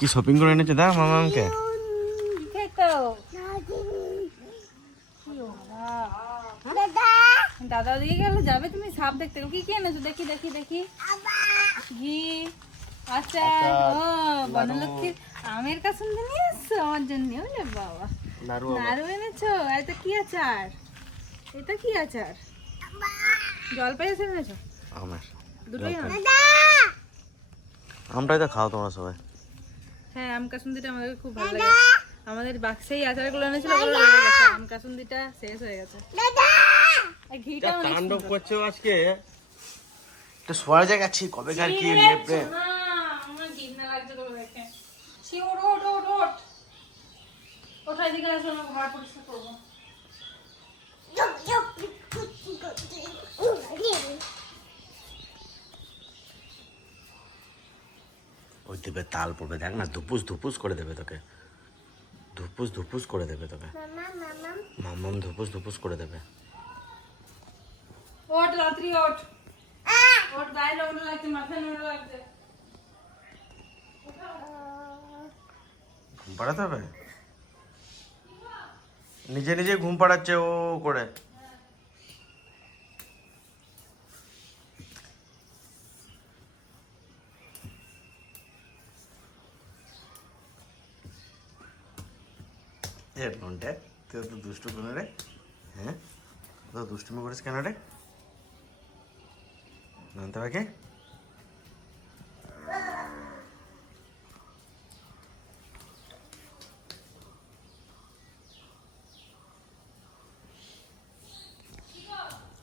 কি শপিং করে এনেছে দা মামাকে? দাদা দিয়ে গেল যাবে তুমি সাপ দেখতে কি কি এনেছো দেখি দেখি দেখি ঘি আচার ও বনলক্ষ্মীর আমের কাসুন্দি নিয়ে এসছো আমার জন্য ওলে বাবা নাড়ু এনেছো এটা কি আচার এটা কি আচার জলপাই আচার এনেছো আমের দুটোই আমটাই তো খাও তোমরা সবাই। হ্যাঁ আম কাসুন্দিটা আমাদের খুব ভালো লাগে আমাদের বাক্সেই আচারগুলো এনেছিল ওগুলো রয়ে গেছে আম কাসুন্দিটা শেষ হয়ে গেছে ঘিটা তাণ্ডব করছে আজকে তো সোয়া জায়গা আছি কবে কার কি নেপে না আমার ঘৃণা লাগছে তো দেখে সি ওঠ ওঠ ওঠ ওঠ ওঠা দিকে আসো না ঘর পরিষ্কার করবো ওই দেবে তাল পড়বে দেখ না ধুপুস ধুপুস করে দেবে তোকে ধুপুস ধুপুস করে দেবে তোকে মামাম ধুপুস ধুপুস করে দেবে। ওঠ রাত্রি ওঠ ওঠ গায়ে নোংরা লাগছে মাথায় নোংরা লাগছে ঘুম পাড়াতে হবে নিজে নিজে ঘুম পাড়াচ্ছে ও করে। ননটা তুই তো দুষ্টু কেন রে? হ্যাঁ তো দুষ্টুমি করিস কেন রে ননটা ভাইকে?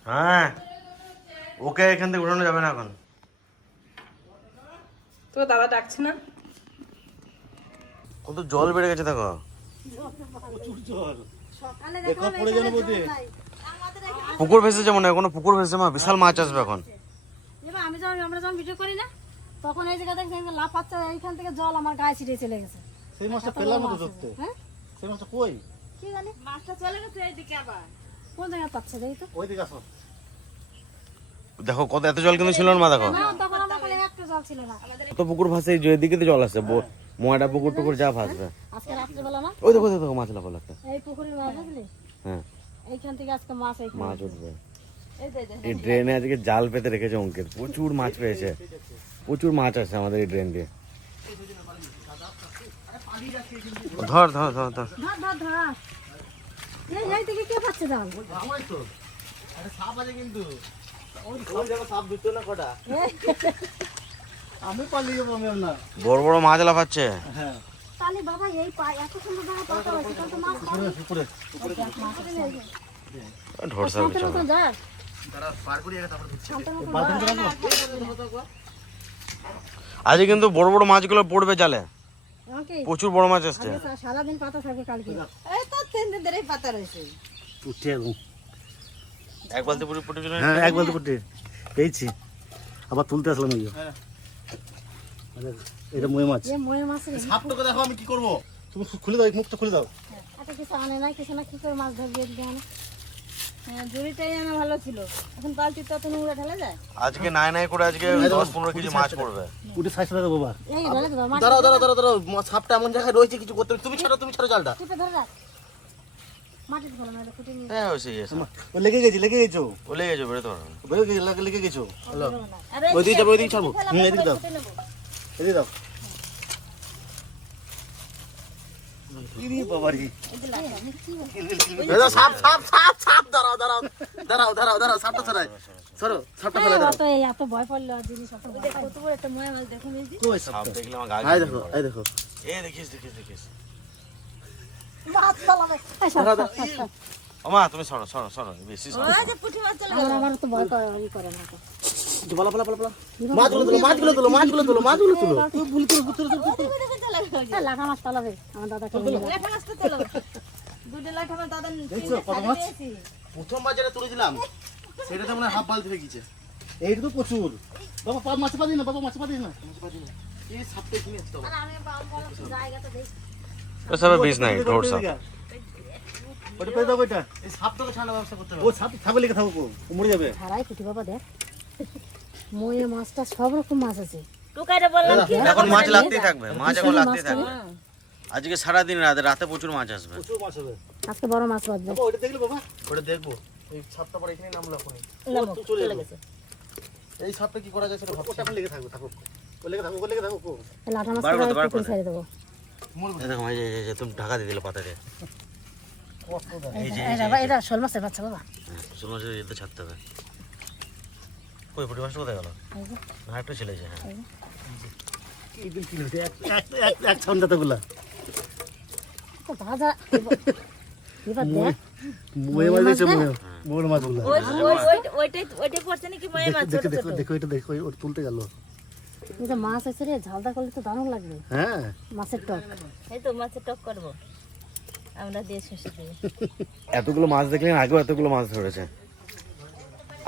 হ্যাঁ ওকে এখান থেকে উঠানো যাবে না এখন। তো দাদা ডাকছে না কত জল বেড়ে গেছে দেখো। পুকুর ভেসেছে মনে হয় কোনো পুকুর ভেসেছে মা বিশাল মাছ আসবে এখন। আমরা যখন ভিডিও করি না তখন এই জায়গা থেকে লাফাচ্ছে এইখান থেকে জল আমার গায়ে ছিটে চলে গেছে। সেই মাছটা পেলাম না তো ধরতে। হ্যাঁ সেই মাছটা কই? কি জানি মাছটা চলে গেছে এইদিকে আবার কোন জায়গায় পাচ্ছে দেখি তো। ওইদিকে আসো। দেখো কত এত জল কিন্তু ছিল না মা দেখো না তখন আমার খালি একটা জল ছিল না। কত পুকুর ভাসে যে এদিকে তো জল আসছে মোয়াটা পুকুর টুকুর যা ভাসবে। আজকে রাত্রিবেলা না ওই দেখো দেখো মাছ লাফালো একটা। এই পুকুরের মাছ বুঝলি হ্যাঁ এইখান থেকে আজকে মাছ এইখানে মাছ উঠবে। এই যে এই ড্রেনে আজকে জাল পেতে রেখেছে অঙ্কিত প্রচুর মাছ পেয়েছে প্রচুর মাছ আছে আমাদের এই ড্রেন দিয়ে। ধর ধর ধর ধর ধর ধর ধর এই থেকে কে পাচ্ছে জল? আমাই তো। আরে সাপ আছে কিন্তু। ওই জায়গা সাপ দিতে না কটা। আমি পালিয়ে যাবো আমি না। বড় বড় মাছ লাফাচ্ছে। হ্যাঁ। তালি বাবা এই এত সুন্দর জায়গা পাতা হয়েছে তাহলে তো মাছ উপরে ঢোরসা বিছানা তো যা তারা পার করিয়ে গেছে তারপর দিচ্ছে। আজকে কিন্তু বড় বড় মাছগুলো পড়বে জালে ওকে প্রচুর বড় মাছ আসছে। সারা দিন পাতা থাকবে কালকে। এই তো 3 দিন ধরেই পাতা রয়েছে উঠে গেল। এক বালতি পুরি পুটি জন্য হ্যাঁ এক বলতে পড়তে পেয়েছি আবার তুলতে আসলাম এই। হ্যাঁ এটা মই মাছ। এই ময়ে মাছের সাপটাকে দেখো আমি কি করব। তুমি খুলে দাও মুখটা খুলে দাও। এত কিছু আনে না কিছু না কি করে মাছ ধরবে দেন। হ্যাঁ জুড়িটাই আনা ভালো ছিল এখন বালতিতে তো নোংরা ঢালা যায় আজকে নাই নাই করে আজকে 10-15 কেজি মাছ পড়বে। উঠে সাইজ করে বাবা। এই ধরে তো মাছ দাঁড়াও দাঁড়াও দাঁড়াও দাঁড়াও সাপটা এমন জায়গায় রয়েছে কিছু করতে তুমি ছাড়ো জালটা। টিপে ধরে রাখ মাটি ধরে না ফুটে নিয়ে হ্যাঁ ওই সেই আছে ও লেগে গেছো বলে গেছে বেরো তো লেগে গেছো। হ্যালো আরে ওই দিকে যাবো ওই দিকে ছাড়বো। এদিকে দাও এদিকে দাও। ইরি বাবারি দাদা সাপ সাপ সাপ সাপ দাঁড়াও দাঁড়াও দাঁড়াও দাঁড়াও দাঁড়াও সাপটা সরাই সরো সাপটা ফেলে দাও। তো এই এত ভয় পড়লো জিনিস অত ভয় পাই। কত বড় একটা ময়া মাছ দেখো মেজি কই সাপ সাপটা? দেখলে আমার গা এই দেখো এই দেখো। এই দেখিস মাছ পালাবে এই সব, সব, সব, সব। ওমা তুমি সরো সরো সরো বেশি সরো। ওই যে পুঁটি মাছ চলে আমার তো ভয় করে ই করে না তো। পালা পালা পালা পালা মাছগুলো তুলো তুই ভুল করে তুলো এই লাঠা মাছ পালাবে আমার দাদা কে লেখা মাছ তো তোলো দুটো লাঠা আমার দাদা দেখছো কত মাছ প্রথমবার যেটা তুলেছিলাম সেটাতে মনে হাফ বালতি হয়ে গেছে। এইটা তো প্রচুর বাবা মাছ পাদি না বাবা মাছ পাদি না এই সাপটা কি আছে আর আমি জায়গা তো দেখ ওসবে বিষ নাই ঢোরসা। ওটা পেয়ে দাও বেটা। এই সাপটাকে ছাড়ানোর ব্যবস্থা করতে হবে। ও সাপ ছাগল লিখে থাকো ও মরে যাবে। হারাই কুটি বাবা দেখ ময়ে মাছটা সব রকম মাছ আছে টুকাইরে বললাম কি এখন মাছ লাগতেই থাকবে, মাছ এখন লাগতেই থাকবে। আজকে সারাদিন রাতে প্রচুর মাছ আসবে। প্রচুর মাছ হবে। আজকে বড় মাছ বাঁধবে। বাবা ওইটা দেখলে বাবা, ওটা দেখবো। এই সাপটা পরে এখানে নামলো এখন। নামো, চলে চলে গেছে। গেছে। এই সাপটা কি করা যায় সেটা ভাবছি। ওটা এখন লেগে থাকবে, থাকুক। ও লেগে থাকুক, ও লেগে থাকুক। লাঠা মাছ বার করতে, বার পুকুরে করতে। ছেড়ে দেবো। এই দেখো এই যে তুমি ঢাকা দিয়ে দিলে পাতা দিয়ে। কষ্ট দেয়। এটা শোল মাছের বাচ্চা বাবা। শুনো যে এটা ছাড়তে হবে। কই পুঁটি মাছটা কোথায় গেল? না একটা ছেলে আছে, হ্যাঁ। এই দিন কিলো এক ছন্দা তো গুলা। তো ভাজা এবার দেখ মুয়ে মাছ দিয়েছে, মুয়ে মাছ গুলা। ওইটাই পড়ছে নাকি ময়ে মাছ ছোট দেখো ছোট। দেখো এটা দেখো, ওটা তুলতে গেল। এটা মাছ আছে রে, ঝালদা করলে তো দারুণ লাগবে। হ্যাঁ মাছের টক। এই তো মাছের টক করবো আমরা দিয়ে শেষে দিয়ে। এতগুলো মাছ দেখলেন, আগেও এতগুলো মাছ ধরেছে।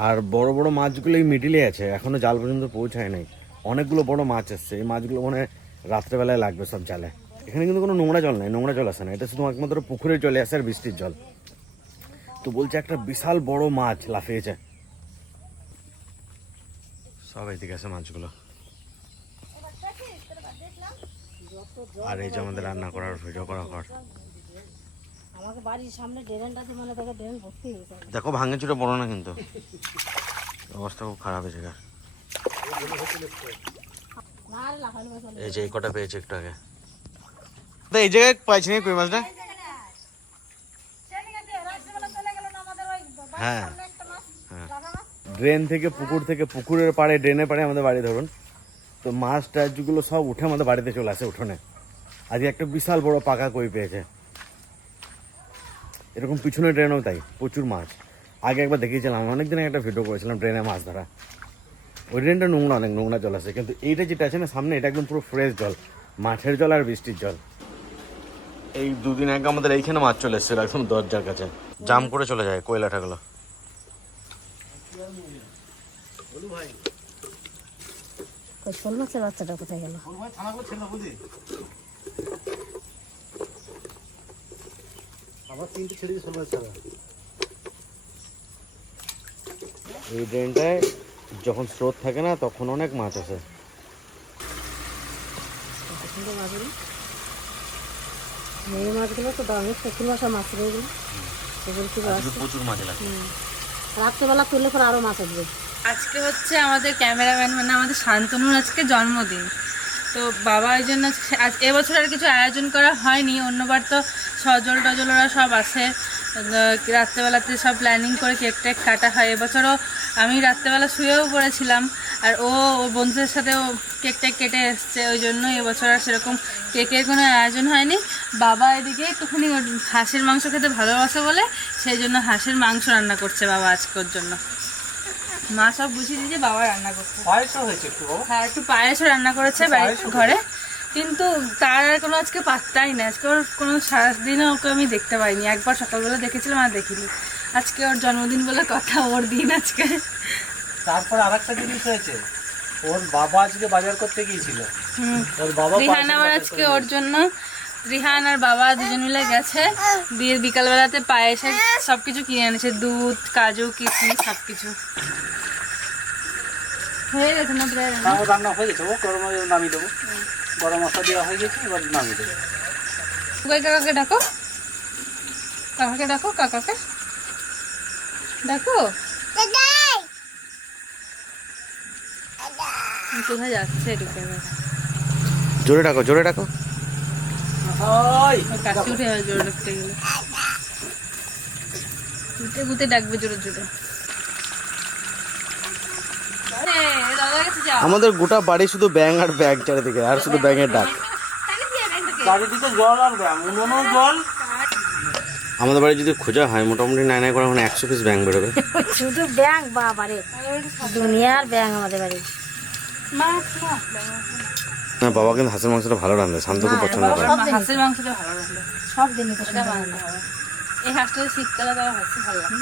আর বড় বড় মাছগুলো এই মিডিলে আছে, এখনো জাল পর্যন্ত পৌঁছায় নাই। অনেকগুলো বড় মাছ এসছে, এই মাছগুলো মনে হয় রাত্রেবেলায় লাগবে সব জালে। এখানে কিন্তু কোনো নোংরা জল নাই, নোংরা জল আসে না, এটা শুধু একমাত্র পুকুরে চলে আসে আর বৃষ্টির জল। তো বলছে একটা বিশাল বড় মাছ লাফিয়েছে। সব এইদিকে আছে মাছগুলো। আর এই যে আমাদের রান্না করার ভিডিও করা ঘর। আমাকে বাড়ির সামনে ড্রেনটাতে মানে দেখো ড্রেন ভর্তি হয়ে যায়। দেখো ভাঙে চুরে পড়ো না কিন্তু, অবস্থা খুব খারাপ হয়েছে। না রে লাফানো মাছ এই যে এই কটা পেয়েছে একটু আগে। তো এই জায়গায় পাইছি না কই মাছটা। হ্যাঁ হ্যাঁ, ড্রেন থেকে পুকুর, থেকে পুকুরের পাড়ে ড্রেনের পাড়ে আমাদের বাড়ি ধরুন। তো মাছ টাছগুলো সব উঠে আমাদের বাড়িতে চলে আসে উঠোনে। আজকে একটা বিশাল বড় পাকা কই পেয়েছে। এরকম পিছনে ড্রেনও তাই প্রচুর মাছ। আগে একবার দেখিয়েছিলাম, অনেকদিন একটা ভিডিও করেছিলাম ড্রেনে মাছ ধরা। ওই ড্রেনটা নোংরা, অনেক নোংরা জল আছে, কিন্তু এইটা যেটা আছে না সামনে, এটা একদম পুরো ফ্রেশ জল, মাছের জল আর বৃষ্টির জল। এই দুদিন আগে আমাদের এইখানে মাছ চলে এসেছিল একদম দরজার কাছে, জাম করে চলে যায় কয়লাটাগুলো। ওই শোল মাছের বাচ্চাটা কোথায় গেল? আবার তিনটে ছেড়ে দিয়ে চলে যাচ্ছে। এই ড্রেনটায় যখন স্রোত থাকে না তখন অনেক মাছ আসে। এই মাছগুলো তো দামি, পুকুর মাছের মাছ রে এগুলো। এগুলো কি আজকে প্রচুর মাছ লাগে। রাত্রেবেলা তুললে পরে আরো মাছ আসবে। আজকে হচ্ছে আমাদের ক্যামেরাম্যান মানে আমাদের শান্তনুর আজকে জন্মদিন। তো বাবা ওই জন্য এবছর আর কিছু আয়োজন করা হয়নি। অন্যবার তো সজল টজল ওরা সব আসে, রাত্রেবেলাতে সব প্ল্যানিং করে কেক টেক কাটা হয়। এবছরও আমি রাত্রেবেলা শুয়েও পড়েছিলাম, আর ওর বন্ধুদের সাথে ও কেক টেক কেটে এসছে। ওই জন্য এবছর আর সেরকম কেকের কোনো আয়োজন হয়নি। বাবা এদিকে একটুখানি হাঁসের মাংস খেতে ভালোবাসে বলে সেই জন্য হাঁসের মাংস রান্না করছে বাবা আজকের জন্য। মা সব বুঝিয়ে দিয়েছে, বাবা রান্না করছে। পায়েসও হয়েছে একটু। হ্যাঁ, একটু পায়েসও রান্না করেছে বাড়ির ঘরে, কিন্তু তার আর কোনো আজকে পাত্তাই না। আজকে ওর কোনো সারাদিনও ওকে আমি দেখতে পাইনি। একবার সকালবেলা দেখেছিলাম আর দেখিনি। আজকে ওর জন্মদিন বলে কথা, ওর দিন আজকে। তারপর আরেকটা জিনিস হয়েছে, ওর বাবা আজকে বাজার করতে গিয়েছিল। ওর বাবা রিহান আবার আজকে ওর জন্য, রিহান আর বাবা দুজন মিলে গেছে, দিয়ে বিকালবেলাতে পায়েসের সবকিছু কিনে এনেছে, দুধ, কাজু, কিশমিশ সবকিছু। হয়ে গেছে না প্রায় রান্না? তাও রান্না হয়ে গেছে, ও গরম নামিয়ে দেবো। গরম মশলা দেওয়া হয়ে গেছে, এবার নামিয়ে দেবো। কই কাকাকে ডাকো, কাকাকে ডাকো, কাকাকে ডাকো। কোথায় যাচ্ছে ঢুকে? জোরে ডাকো, জোরে ডাকো। কাশি উঠে যাবে জোরে ডাকতে গেলে, গুতে গুতে ডাকবে জোরে জোরে। দাদা কাছে যাও। আমাদের গোটা বাড়ি শুধু ব্যাং আর ব্যাগ চারিদিকে, আর শুধু ব্যাঙের ডাক। চারিদিকে জল আর ব্যায়াম, উনুনও জল। আমাদের বাড়ি যদি খোঁজা হয় মোটামুটি নাই নাই করে 100 পিস ব্যাং বেরোবে। শুধু ব্যাং বাবারে, দুনিয়ার ব্যাং আমাদের বাড়ি। না, বাবা কিন্তু হাঁসের মাংসটা ভালো রান্ধে, শান্ত খুব পছন্দ করে। হাঁসের মাংসটা ভালো রান্না, সব দিনই তো এটা বানাতে হবে। এই হাঁসটা শীতকালে তারা হাঁসি ভালো লাগে।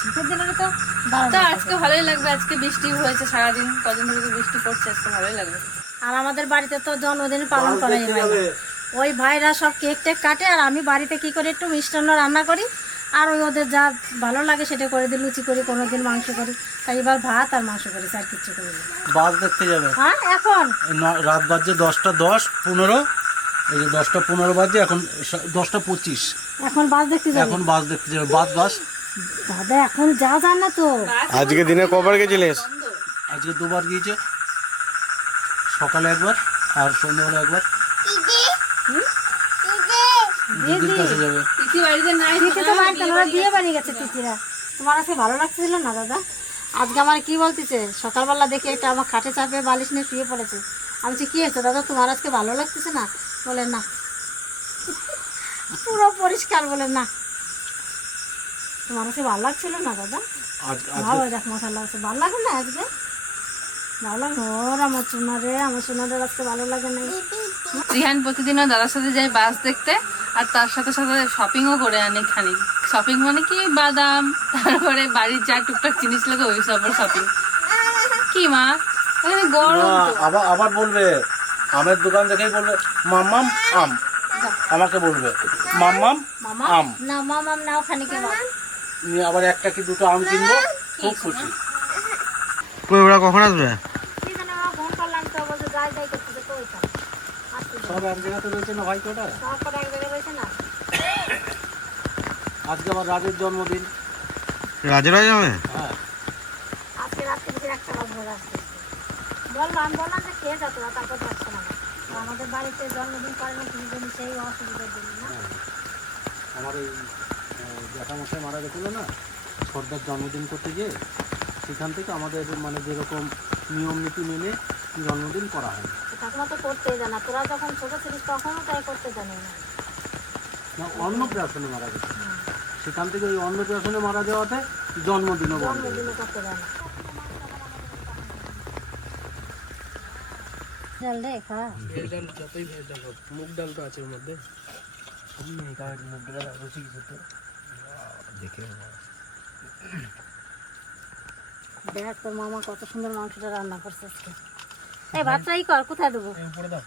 শীতের দিনে তো তো আজকে ভালোই লাগবে। আজকে বৃষ্টি হয়েছে সারাদিন, কদিন ধরে তো বৃষ্টি পড়ছে, আজকে ভালোই লাগবে। আর আমাদের বাড়িতে তো জন্মদিন পালন করাই হয় না। ওই ভাইরা সব কেক টেক কাটে, আর আমি বাড়িতে কি করি একটু মিষ্টান্ন রান্না করি, আর ওই ওদের যা ভালো লাগে সেটা করে দিই, লুচি করি, কোনোদিন মাংস করি, তাই এবার ভাত আর মাংস করি, আর কিচ্ছু করি না। বাস দেখতে যাবে। হ্যাঁ এখন রাত বাজছে 10:10-15। এই যে 10:15 বাজে, এখন 10:25। এখন বাস দেখতে যাবো। এখন বাস দেখতে যাবে। বাস দাদা এখন যাওয়া যায় না তো। আজকে দিনে কবার গেছিলিস? আজকে 2বার গিয়েছে, সকালে একবার আর সন্ধ্যাবেলা একবার। দিদির কাছে যাবে। তিথি বাড়িতে নাই, তিথি তো বাড়িতে না, ওরা বিয়ে বাড়ি গেছে তিথিরা। তোমার আজকে ভালো লাগছিল না দাদা? আজকে আমার কি বলতেছে, সকালবেলা দেখে এটা আমার খাটে চাপে বালিশ নিয়ে শুয়ে পড়েছে। আমি বলছি কি হয়েছে দাদা, তোমার আজকে ভালো লাগতেছে না? বলে না, পুরো পরিষ্কার বলে না, তোমার আজকে ভালো লাগছিল না দাদা? ভালো দেখ মাথা লাগছে, ভালো লাগে না আজকে? ভালো লাগে ওর আমার সোনাদের আজকে ভালো লাগে না। রিহান প্রতিদিনও দাদার সাথে যায় বাস দেখতে, আর তার সাথে সাথে শপিংও করে আনে খানিক। শপিং মানে কি, বাদাম, তারপরে বাড়ির যা টুকটাক জিনিস লাগে ওই সব শপিং। কি মা, এখানে গরম তো। আবার বলবে, আমের দোকান দেখেই বলবে মাম্মাম আম, আমাকে বলবে মাম্মাম আম। না মামাম না, ওখানে কি নিয়ে আবার একটা কি দুটো আম কিনবো, খুব খুশি। কই ওরা কখন আসবে? কি জানি আমার ফোন করলাম তো, বলছে যাই করতেছে তো ওইটা সব এক জায়গাতে রয়েছে না ভাই, কোটা তারপরে এক জায়গায় রয়েছে না। আজকে আবার রাজের জন্মদিন। রাজের যাবে? হ্যাঁ, আজকে রাত্রে থেকে একটা বাজবে আসতে। বললাম যে খেয়ে যাতো না, তারপর যাচ্ছে না। আমাদের বাড়িতে জন্মদিন করে না তুমি জানি, সেই অসুবিধার জন্য না। আমার এই জ্যাঠামশাই মারা গেছিল না, সর্দার জন্মদিন করতে গিয়ে, সেখান থেকে আমাদের মানে যেরকম নিয়ম নীতি মেনে জন্মদিন করা হয়। ঠাকুমা তো করতেই জানা, তোরা যখন ছোট ছিলিস তখনও তাই করতে জানে না। না, অন্নপ্রাশনে মারা গেছে, সেখান থেকে ওই অন্নপ্রাশনে মারা যাওয়াতে জন্মদিনও বন্ধ। জন্মদিনও করতে জানে না। ডাল রে খা। মুগ ডাল তো আছে ওর মধ্যে। দেখ তোর মামা কত সুন্দর মাংসটা রান্না করছে আজকে। এই ভাতটাই কর, কোথায় দেবো? উপরে দাও।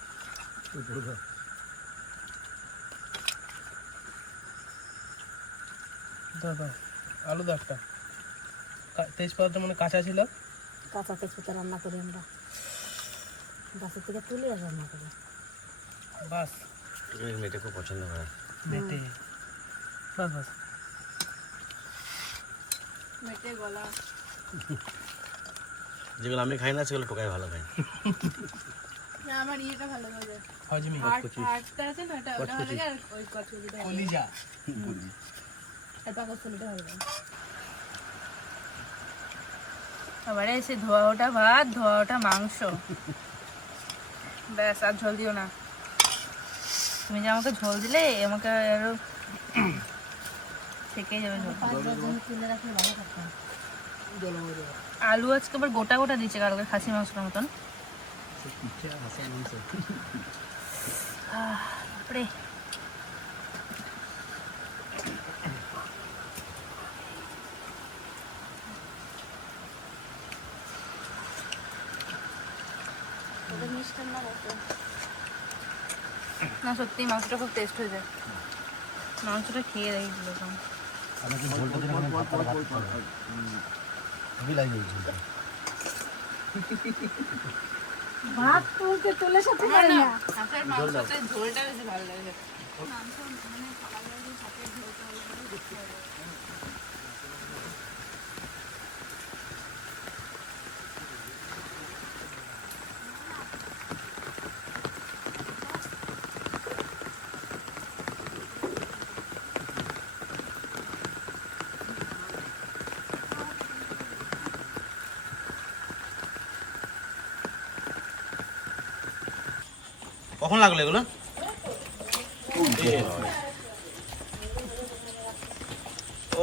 দাও আলু দাও একটা। তেজপাতা মানে কাঁচা ছিল। কাঁচা তেজপাতা রান্না করি আমরা, গাছের থেকে তুলে আর রান্না করি। বাস মেয়েটা খুব পছন্দ করে। বেটে বাস বাস। মেটে গলা। যেগুলো আমি খাই না সেগুলো টোকাই ভালো খাই। আমার ইয়েটা ভালো লাগে, হজমি আটটা আছে না, ওটা ভালো লাগে। আর ওই কচুরিটা ভালো লাগে, কলিজা। আর পাকস্থলীটা ভালো লাগে। আবারে এসে ধোয়া ওটা ভাত, ধোয়া ওটা মাংস, ব্যাস। আর ঝোল দিও না। তুমি যে আমাকে ঝোল দিলে, আমাকে আরো থেকেই যাবে ঝোল। তুলে রাখলে ভালো থাকতো। আলু আজকে আবার গোটা গোটা দিচ্ছে, কালকে খাসি মাংসের মতন। বাপরে। না সত্যি মাংসটা খুব টেস্ট হয়ে যায়। মাংসটা খেয়ে দেখি এরকম। ভাত তুলতে তুলে সাথে পারি না। হাঁসের মাংসতে ঝোলটা বেশি ভালো লাগে। কখন লাগলো এগুলো?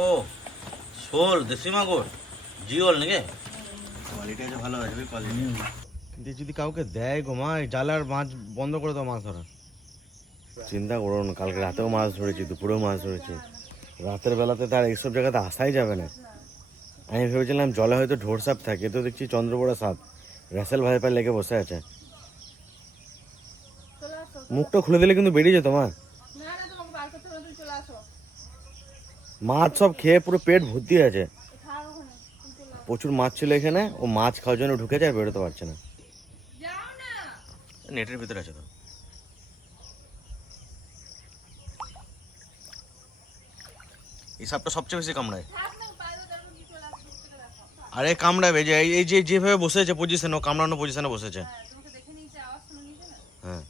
ও শোল, দেশি মাগুর, জিওল নাকি? কোয়ালিটি আছে, ভালো আছে কোয়ালিটি। কিন্তু যদি কাউকে দেয় গো মা, জালার মাছ বন্ধ করে দাও মাছ ধরা। চিন্তা করো না, কালকে রাতেও মাছ ধরেছি, দুপুরেও মাছ ধরেছি। রাতের বেলাতে তার এইসব জায়গাতে আসাই যাবে না। আমি ভেবেছিলাম জলে হয়তো ঢোর সাপ থাকে, তো দেখছি চন্দ্রপোড়া সাপ রেসেল ভাইপার লেগে বসে আছে। মুখটা খুলে দিলে কিন্তু বেরিয়ে যেত মা। মাছ সব খেয়ে পুরো পেট ভর্তি আছে। প্রচুর মাছ ছিল এখানে, ও মাছ খাওয়ার জন্য ঢুকেছে আর বেরোতে পারছে না। নেটের ভিতরে আছে তো। এই সাপটা সবচেয়ে বেশি কামড়ায়। আরে কামড়াবে, যে এই যে যেভাবে বসেছে পজিশন, ও কামড়ানো পজিশনে বসেছে। হ্যাঁ